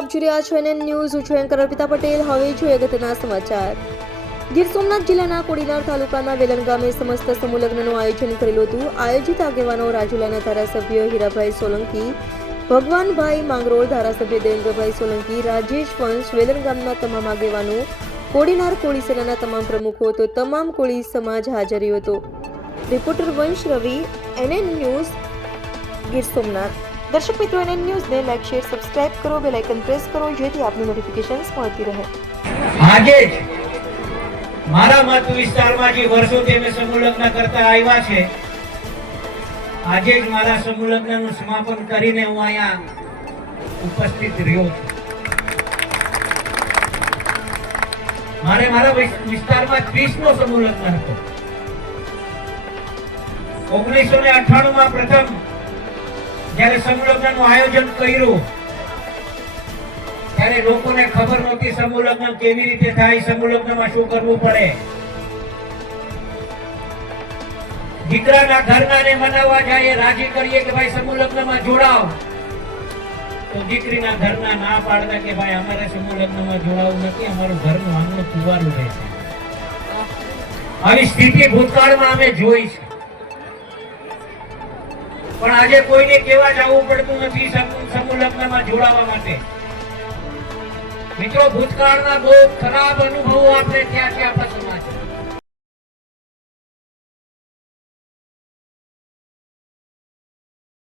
આપ જોઈ રહ્યા છો NN ન્યૂઝ. હું છું એન્કર અર્પિતા પટેલ. હવે જોઈએ અગત્યના સમાચાર. ગીર સોમનાથ જિલ્લાના કોડીનાર તાલુકાના વેલણ ગામે સમસ્ત સમૂહ લગ્નનું આયોજન કરેલું હતું. આયોજિત આગેવાનો રાજુલાના ધારાસભ્ય હીરાભાઈ સોલંકી, ભગવાનભાઈ માંગરોળ, ધારાસભ્ય દેવેન્દ્રભાઈ સોલંકી, રાજેશ વંશ, વેલણ ગામના તમામ આગેવાનો, કોડીનાર કોળી સેનાના તમામ પ્રમુખો તો તમામ કોળી સમાજ હાજર રહ્યો હતો. રિપોર્ટર વંશ રવિ, NN ન્યૂઝ, ગીર સોમનાથ. દર્શક મિત્રો, NN ન્યૂઝને લાઈક, શેર, સબસ્ક્રાઇબ કરો, બેલ આઇકન પ્રેસ કરો જેથી આપની નોટિફિકેશન્સ મળતી રહે. આજે જ મારા મત વિસ્તારમાં જે વર્ષોથી અમે સમૂહ લગ્ન કરતા આવ્યા છે, આજે જ મારા સમૂહ લગ્નનું સમાપન કરીને હું અહીંયા ઉપસ્થિત રહ્યો છું. મારા વિસ્તારમાં 30નો સમૂહ લગ્ન હતો. 1998 માં પ્રથમ જ્યારે સમૂહ લગ્નનું આયોજન કર્યું ત્યારે લોકોને ખબર નહોતી સમૂહ લગ્ન કેવી રીતે થાય, સમૂહ લગ્નમાં શું કરવું પડે. દીકરાના ઘરનાને મનાવવા જાય, રાજી કરીએ કે ભાઈ સમૂહ લગ્નમાં જોડાવ, તો દીકરીના ઘરના ના પાડતા કે ભાઈ અમારે સમૂહ લગ્નમાં જોડાવું નથી, અમારું ઘરનું આંગણું કુંવારું રહેશે. આવી સ્થિતિ ભૂતકાળમાં અમે જોઈ છે. પણ આજે કોઈને કેવા જવું પડતું નથી સમૂહ લગ્નમાં જોડાવા માટે. મિત્રો, ભૂતકાળના બહુ ખરાબ અનુભવો આપણે થયા છે આપણા